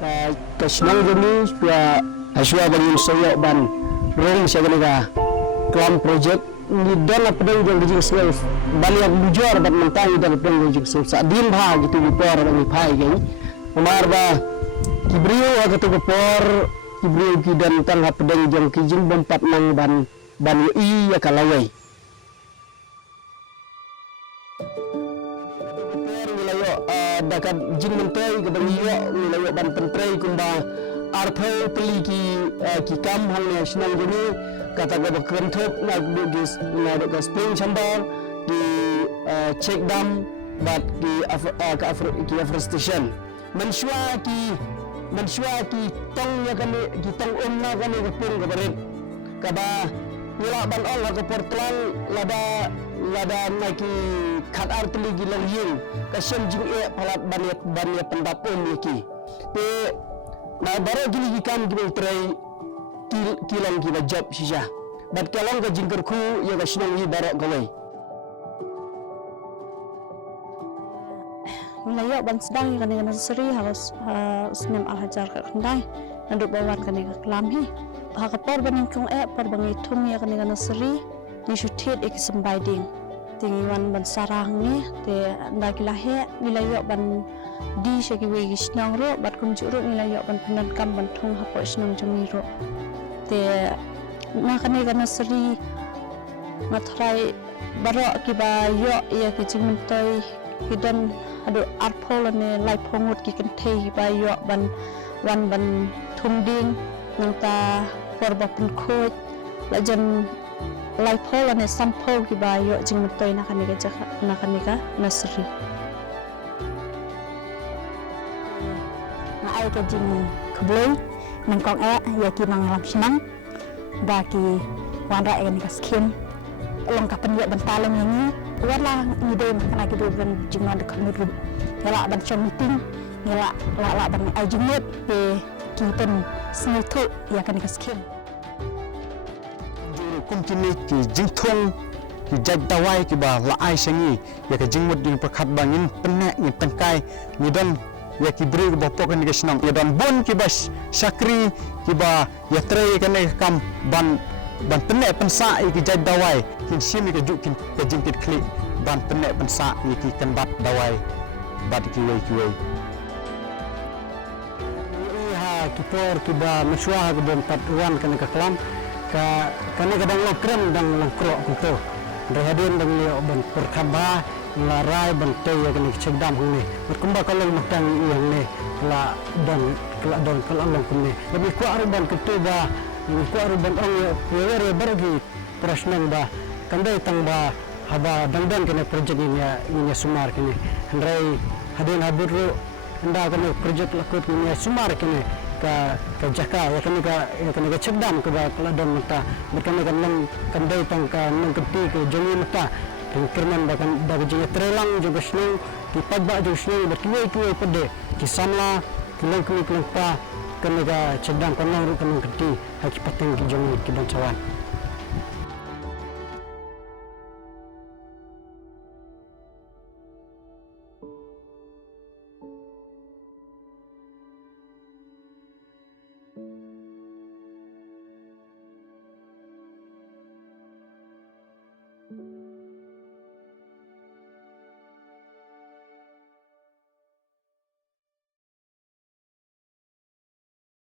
Kasinang jeni supaya aswa bagi saya ban rong saya kena kelam project ni dalam pedang jeng jeng self balik bujur ban mentang dalam pedang jeng self sadim ha gitu bipor bagi pai gini umar ba kibrio agak tu bipor kibrio kidan tang ha pedang jeng kijing bompat nang ban i ya kalawai dakat jing mentai ke bangiyo wilayah ban pentrai kumba arthau peli ki kam hang national gini kata ga bakrentop na bugis na ga spring chamber di check dam bat di afforestation mensua ki tong ya kami ki tong umna kami gepung ke barit kaba wala ban ol ha ke portlan lada naki khat artli gilang yin kasem jing palat baniat pendapun yaki te na baro gili kam gili trai kilang ki job sisa bat kalong ga jingker khu ya ga sinong hi baro gawai wilayah ban sedang kan dengan seri harus senem alhajar ka kandai nduk bawan kan dengan kelam hi ha kapor ban kong por bangi thum ya kan dengan seri ni shutit ek sembading tingiwan ban sarang ni te ndakila he wilayah ban di segi wegi snang ro bat kum juru wilayah ban penan kam ban thung ha po snang jami ro te na kan dengan seri matrai baro ki ba yo ya ki jingmentai hidan adu arpol ne lai pongut ki kan thei ba yo ban thung ding nang ta porba pun khoj la jan lai pol ne sampol ki ba yo jing mutoi na kanika nasri na ai ka jing kbloi nang kong ya ki mang lam sinang ba ki wan ra en ka skin long ka pen yo ban talem ini wala ide makna ki ban jing na dekat nuru ngela ban chom meeting ngela la ban ai jingmet pe ki pen smutu ya kanika skin kumkini ki jingthong ki jadawai ki ba la ai sangi ya ka jingmut ding prakhat bangin penek ni tangkai ni dan ya ki bri ba pokan ni snam ya dan bon ki bas sakri ki ba ya tre kan kam ban penek pensa ki jadawai kin sim ki jukin ka jingkit klik ban penek pensa ki kan bat dawai bat ki wei ha ki por ki ba meswa ka bon patruan kan ka kelam kami kadang lokrem dan longkrok kuto rehadin dan leo ban perkaba larai ban tei kan cegdam hune berkumba kalau matang yang ne la don long kunne lebih ku aruban ketuba ku aruban ong were bergi prasnan ba kandai tang ba haba dangdan kene project ini sumar kene rai hadin haburu anda kene project lakut ini sumar kene ka jaka ya kami cegdam ke keladon mata berkami kan nang kandai tang ka nang keti ke jongi mata dan kerman bahkan bagi jaya trelang juga senang di padba juga senang berkiwai pede di samla kelang pa kami ka cegdam kan nang keti haki pateng ki jongi ki bancawan